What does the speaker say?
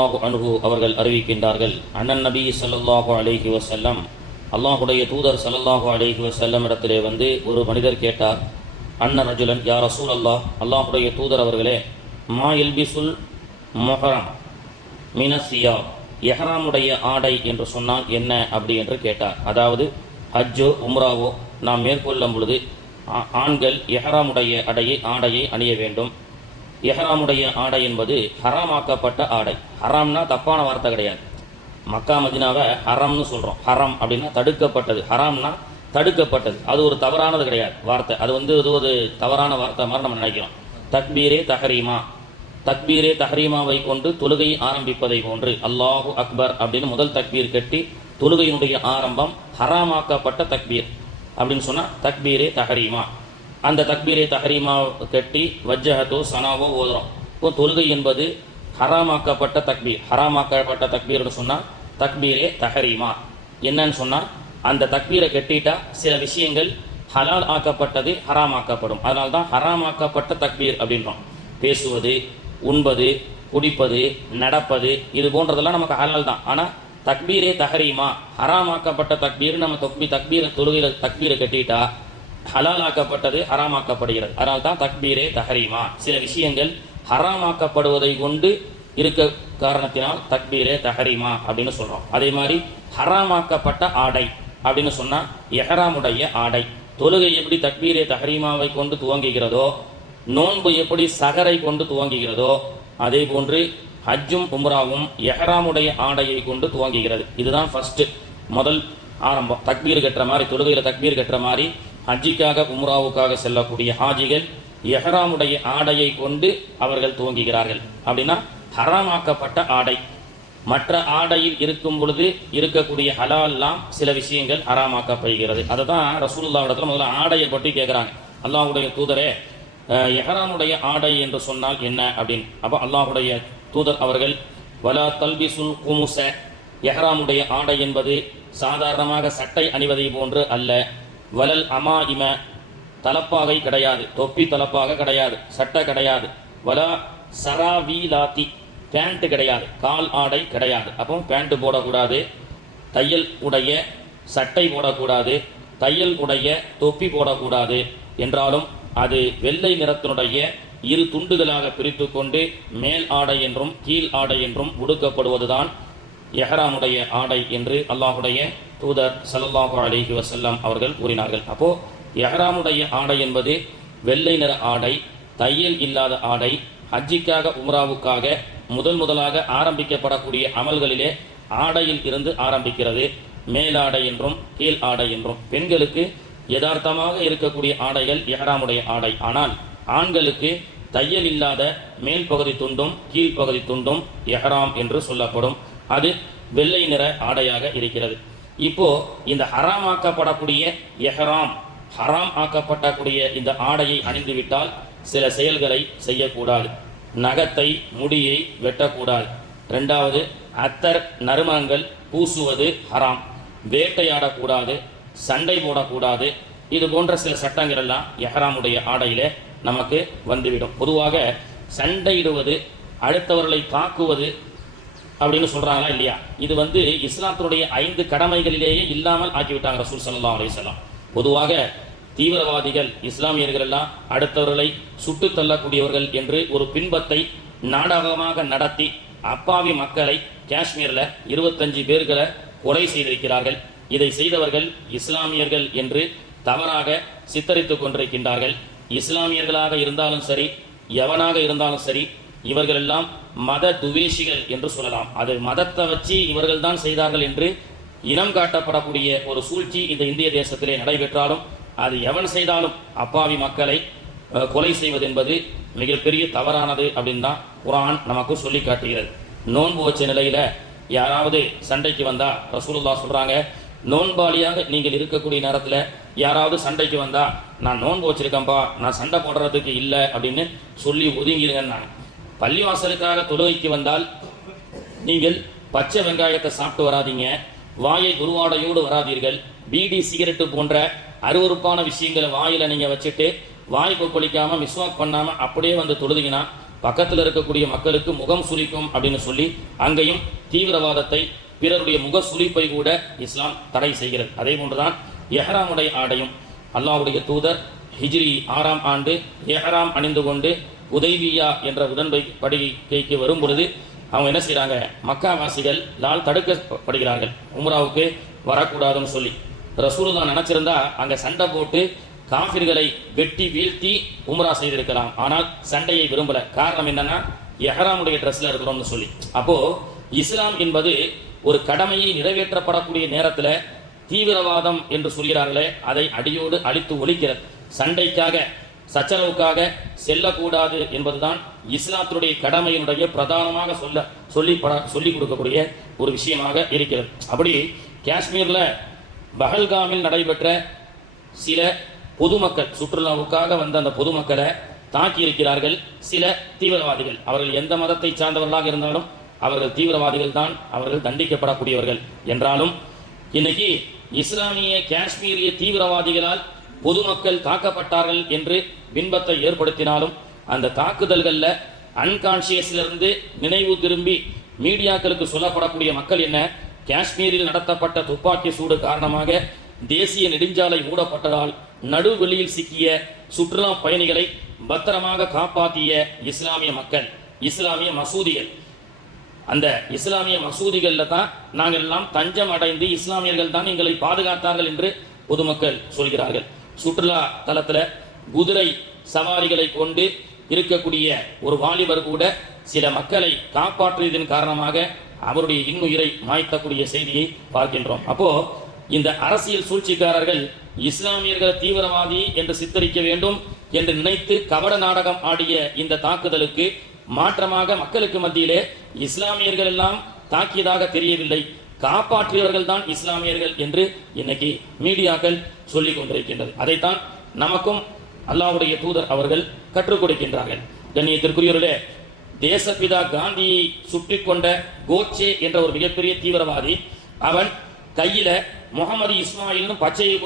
அனுகு அவர்கள் அறிவிக்கின்றார்கள். அண்ணன் நபி சல்லாஹு அலேஹி வசல்லம் அல்லாஹுடைய தூதர் சல்லாஹு அலேஹி வசல்லம் இடத்திலே வந்து ஒரு மனிதர் கேட்டார். அண்ணன் ரஜுலன் யார் ரசூல் அல்லாஹ் அல்லாஹுடைய தூதர் அவர்களே மா எல்பிசுல் மொஹரம் மினசியா எஹராமுடைய ஆடை என்று சொன்னால் என்ன? அப்படி என்று கேட்டார். அதாவது ஹஜ்ஜோ உம்ராவோ நாம் மேற்கொள்ளும் பொழுது ஆ- ஆண்கள் எஹராமுடைய அடையை ஆடையை அணிய வேண்டும். எஹ்ராமுடைய ஆடை என்பது ஹராமாக்கப்பட்ட ஆடை. ஹராம்னா தப்பான வார்த்தை கிடையாது. மக்கா மதினாவை ஹரம்னு சொல்கிறோம் ஹரம் அப்படின்னா தடுக்கப்பட்டது. ஹராம்னா தடுக்கப்பட்டது. அது ஒரு தவறானது கிடையாது வார்த்தை. அது வந்து இது ஒரு தவறான வார்த்தை மாதிரி நம்ம நினைக்கிறோம். தக்பீரே தஹரீமா. தக்பீரே தஹரீமாவை கொண்டு தொழுகை ஆரம்பிப்பதை போன்று அல்லாஹு அக்பர் அப்படின்னு முதல் தக்பீர் கட்டி தொழுகையினுடைய ஆரம்பம் ஹராமாக்கப்பட்ட தக்பீர் அப்படின்னு சொன்னால் தக்பீரே தஹரீமா. அந்த தக்பீரை தஹரீமா கட்டி வஜ்ஜகத்தோ சனாவோ ஓதுறோம். இப்போ தொழுகை என்பது ஹராமாக்கப்பட்ட தக்பீர். ஹராமாக்கப்பட்ட தக்பீர்னு சொன்னால் தக்பீரே தஹரீமா. என்னன்னு சொன்னால் அந்த தக்பீரை கட்டிட்டா சில விஷயங்கள் ஹலால் ஆக்கப்பட்டது ஹராமாக்கப்படும். அதனால தான் ஹராமாக்கப்பட்ட தக்பீர் அப்படின்றோம். பேசுவது உண்பது குடிப்பது நடப்பது இது போன்றதெல்லாம் நமக்கு ஹலால் தான். ஆனால் தக்பீரே தஹரீமா ஹராமாக்கப்பட்ட தக்பீர் நம்ம தொக்பி தக்பீரை தொழுகையில் தக்பீரை கட்டிட்டா ஹலாலாக்கப்பட்டது ஹராமாக்கப்படுகிறது. அதனால் தான் தக்பீரே தஹரீமா. சில விஷயங்கள் ஹராமாக்கப்படுவதை கொண்டு இருக்க காரணத்தினால் தக்பீரே தஹரீமா அப்படின்னு சொல்கிறோம் அதே மாதிரி ஹராமாக்கப்பட்ட ஆடை அப்படின்னு சொன்னால் எஹராமுடைய ஆடை. தொழுகை எப்படி தக்பீரே தஹரீமாவை கொண்டு துவங்குகிறதோ நோன்பு எப்படி சகரை கொண்டு துவங்குகிறதோ அதே போன்று ஹஜ்ஜும் உம்ராவும் எஹராமுடைய ஆடையை கொண்டு துவங்குகிறது. இதுதான் ஃபர்ஸ்ட் முதல் ஆரம்பம். தக்பீர் கட்டுற மாதிரி தொழுகையில் தக்பீர் கட்டுற மாதிரி ஹஜ்ஜிக்காக உம்ராவுக்காக செல்லக்கூடிய ஹாஜிகள் எஹராமுடைய ஆடையை கொண்டு அவர்கள் துவங்குகிறார்கள். அப்படின்னா ஹராமாக்கப்பட்ட ஆடை. மற்ற ஆடையில் இருக்கும் பொழுது இருக்கக்கூடிய ஹலால்லாம் சில விஷயங்கள் ஹராமாக்கப்படுகிறது. அதை தான் ரசூல்லா இடத்துல முதல்ல ஆடையை பற்றி கேட்குறாங்க அல்லாஹுடைய தூதரே அஹ், ஆடை என்று சொன்னால் என்ன அப்படின்னு. அப்போ அல்லாஹுடைய தூதர் அவர்கள் வலா தல்பிசுல் குமுச. எஹராமுடைய ஆடை என்பது சாதாரணமாக சட்டை அணிவதை போன்று அல்ல. வலல் அமா இம தலப்பாகை கிடையாது தொப்பி தலப்பாக கிடையாது சட்டை கிடையாது. வலா சராவீலாத்தி பேண்ட்டு கிடையாது கால் ஆடை கிடையாது. அப்போ பேண்ட்டு போடக்கூடாது தையல் உடைய சட்டை போடக்கூடாது தையல் உடைய தொப்பி போடக்கூடாது என்றாலும் அது வெள்ளை நிறத்தினுடைய இரு துண்டுகளாக பிரித்து கொண்டு மேல் ஆடை என்றும் கீழ் ஆடை என்றும் உடுக்கப்படுவதுதான் எஹராமுடைய ஆடை என்று அல்லாஹுடைய தூதர் ஸல்லல்லாஹு அலிஹி வசல்லாம் அவர்கள் கூறினார்கள். அப்போ எஹராமுடைய ஆடை என்பது வெள்ளை நிற ஆடை தையல் இல்லாத ஆடை ஹஜ்ஜிக்காக உம்ராவுக்காக முதல் முதலாக ஆரம்பிக்கப்படக்கூடிய அமல்களிலே ஆடையில் இருந்து ஆரம்பிக்கிறது. மேலாடை என்றும் கீழ் ஆடை என்றும். பெண்களுக்கு யதார்த்தமாக இருக்கக்கூடிய ஆடைகள் எஹராமுடைய ஆடை. ஆனால் ஆண்களுக்கு தையல் இல்லாத மேல் பகுதி துண்டும் கீழ்ப்பகுதி துண்டும் எஹராம் என்று சொல்லப்படும். அது வெள்ளை நிற ஆடையாக இருக்கிறது. இப்போ இந்த ஹராம் ஆக்கப்படக்கூடிய எஹராம் ஹராம் ஆக்கப்படக்கூடிய இந்த ஆடையை அணிந்துவிட்டால் சில செயல்களை செய்யக்கூடாது. நகத்தை முடியை வெட்டக்கூடாது. ரெண்டாவது அத்தர் நறுமணங்கள் பூசுவது ஹராம். வேட்டையாடக்கூடாது சண்டை போடக்கூடாது. இது போன்ற சில சட்டங்கள் எல்லாம் எஹராமுடைய ஆடையில நமக்கு வந்துவிடும். பொதுவாக சண்டையிடுவது அடுத்தவர்களை தாக்குவது அப்படின்னு சொல்கிறாங்களா இல்லையா? இது வந்து இஸ்லாத்தினுடைய ஐந்து கடமைகளிலேயே இல்லாமல் ஆக்கிவிட்டாங்க ரசூல் சல்லா அலிசல்லாம் பொதுவாக தீவிரவாதிகள் இஸ்லாமியர்கள் எல்லாம் அடுத்தவர்களை சுட்டு தள்ளக்கூடியவர்கள் என்று ஒரு பின்பத்தை நாடகமாக நடத்தி அப்பாவி மக்களை காஷ்மீரில் இருபத்தஞ்சு பேர்களை கொலை செய்திருக்கிறார்கள். இதை செய்தவர்கள் இஸ்லாமியர்கள் என்று தவறாக சித்தரித்து கொண்டிருக்கின்றார்கள். இஸ்லாமியர்களாக இருந்தாலும் சரி எவனாக இருந்தாலும் சரி இவர்கள் எல்லாம் மத துவேஷிகள் என்று சொல்லலாம். அது மதத்தை வச்சு இவர்கள் தான் செய்தார்கள் என்று இனம் காட்டப்படக்கூடிய ஒரு சூழ்ச்சி இந்த இந்திய தேசத்திலே நடைபெற்றாலும் அது எவன் செய்தாலும் அப்பாவி மக்களை கொலை செய்வது என்பது மிகப்பெரிய தவறானது அப்படின்னு தான் குரான் நமக்கு சொல்லி காட்டுகிறது. நோன்பு வச்ச நிலையில யாராவது சண்டைக்கு வந்தா ரசூலுல்லா சொல்றாங்க நோன்பாளியாக நீங்கள் இருக்கக்கூடிய நேரத்தில் யாராவது சண்டைக்கு வந்தா நான் நோன்பு வச்சிருக்கேன்பா நான் சண்டை போடுறதுக்கு இல்லை அப்படின்னு சொல்லி ஒதுங்கிடுங்கன்னாங்க பள்ளிவாசலுக்காக தொழுகைக்கு வந்தால் நீங்கள் பச்சை வெங்காயத்தை சாப்பிட்டு வராதீங்க. வாயை குருவாடையோடு வராதீர்கள். பீடி சிகரெட்டு போன்ற அருவருப்பான விஷயங்களை வாயில நீங்க வச்சுட்டு வாய் கொப்பளிக்காம மிஸ்வாக் பண்ணாம அப்படியே வந்து தொழுதுங்கன்னா பக்கத்தில் இருக்கக்கூடிய மக்களுக்கு முகம் சுளிக்கும் அப்படின்னு சொல்லி அங்கேயும் தீவிரவாதத்தை பிறருடைய முக சுளிப்பை கூட இஸ்லாம் தடை செய்கிறது. அதே போன்றுதான் எஹ்ராமுடைய ஆடையும். அல்லாஹ்வுடைய தூதர் ஹிஜ்ரி ஆறாம் ஆண்டு எஹ்ராம் அணிந்து கொண்டு உதைவியா என்ற உடன்படிக்கைக்கு வரும் பொழுது அவங்க என்ன செய்கிறாங்க மக்காவாசிகள் லால் தடுக்கப்படுகிறார்கள். உம்ராவுக்கு வரக்கூடாதுன்னு சொல்லி. ரசூலுல்லாஹ் நினச்சிருந்தா அங்கே சண்டை போட்டு காஃபிர்களை வெட்டி வீழ்த்தி உம்ரா செய்திருக்கலாம். ஆனால் சண்டையை விரும்பல. காரணம் என்னன்னா எஹராமுடைய ட்ரெஸ்ல இருக்கிறோம்னு சொல்லி. அப்போ இஸ்லாம் என்பது ஒரு கடமையை நிறைவேற்றப்படக்கூடிய நேரத்தில் தீவிரவாதம் என்று சொல்கிறார்களே அதை அடியோடு அழித்து ஒழிக்கிறது. சண்டைக்காக சச்சரவுக்காக செல்லக்கூடாது என்பதுதான் இஸ்லாத்தினுடைய கடமையினுடைய பிரதானமாக சொல்ல சொல்லி பட சொல்லி கொடுக்கக்கூடிய ஒரு விஷயமாக இருக்கிறது. அப்படி காஷ்மீரில் பஹல்காமில் நடைபெற்ற சில பொதுமக்கள் சுற்றுலாவுக்காக வந்த அந்த பொதுமக்களை தாக்கி இருக்கிறார்கள் சில தீவிரவாதிகள். அவர்கள் எந்த மதத்தை சார்ந்தவர்களாக இருந்தாலும் அவர்கள் தீவிரவாதிகள் தான் அவர்கள் தண்டிக்கப்படக்கூடியவர்கள். என்றாலும் இன்னைக்கு இஸ்லாமிய காஷ்மீரிய தீவிரவாதிகளால் பொதுமக்கள் தாக்கப்பட்டார்கள் என்று பின்பத்தை ஏற்படுத்தினாலும் அந்த தாக்குதல்கள்ல அன்கான்சியஸ்லேருந்து நினைவு திரும்பி மீடியாக்களுக்கு சொல்லப்படக்கூடிய மக்கள் என்ன? காஷ்மீரில் நடத்தப்பட்ட துப்பாக்கி சூடு காரணமாக தேசிய நெடுஞ்சாலை மூடப்பட்டதால் நடுவெளியில் சிக்கிய சுற்றுலா பயணிகளை பத்திரமாக காப்பாற்றிய இஸ்லாமிய மக்கள் இஸ்லாமிய மசூதிகள். அந்த இஸ்லாமிய மசூதிகளில் தான் நாங்கள் எல்லாம் தஞ்சம் அடைந்து இஸ்லாமியர்கள் தான் எங்களை பாதுகாத்தார்கள் என்று பொதுமக்கள் சொல்கிறார்கள். சுற்றுலா தலத்தில் குதிரை சவாரிகளை கொண்டு இருக்கக்கூடிய ஒரு வாலிபர் கூட சில மக்களை காப்பாற்றியதன் காரணமாக அவருடைய இன்னுயிரை மாய்த்தக்கூடிய செய்தியை பார்க்கின்றோம். அப்போ இந்த அரசியல் சூழ்ச்சிக்காரர்கள் இஸ்லாமியர்கள் தீவிரவாதி என்று சித்தரிக்க வேண்டும் என்று நினைத்து கபட நாடகம் ஆடிய இந்த தாக்குதலுக்கு மாற்றமாக மக்களுக்கு மத்தியிலே இஸ்லாமியர்கள் எல்லாம் தாக்கியதாக தெரியவில்லை. காப்பாற்றியவர்கள் தான் இஸ்லாமியர்கள் என்று இன்னைக்கு மீடியாக்கள் சொல்லிக் கொண்டிருக்கின்றது. அதைத்தான் நமக்கும் அல்லாவுடைய தூதர் அவர்கள் கற்றுக் கொடுக்கின்றார்கள். கண்ணியத்திற்குரியவர்களே தேசப்பிதா காந்தியை சுற்றி கொண்ட கோச்சே என்ற ஒரு மிகப்பெரிய தீவிரவாதி அவன் கையில முகமது இஸ்மாயில்னு பச்சையை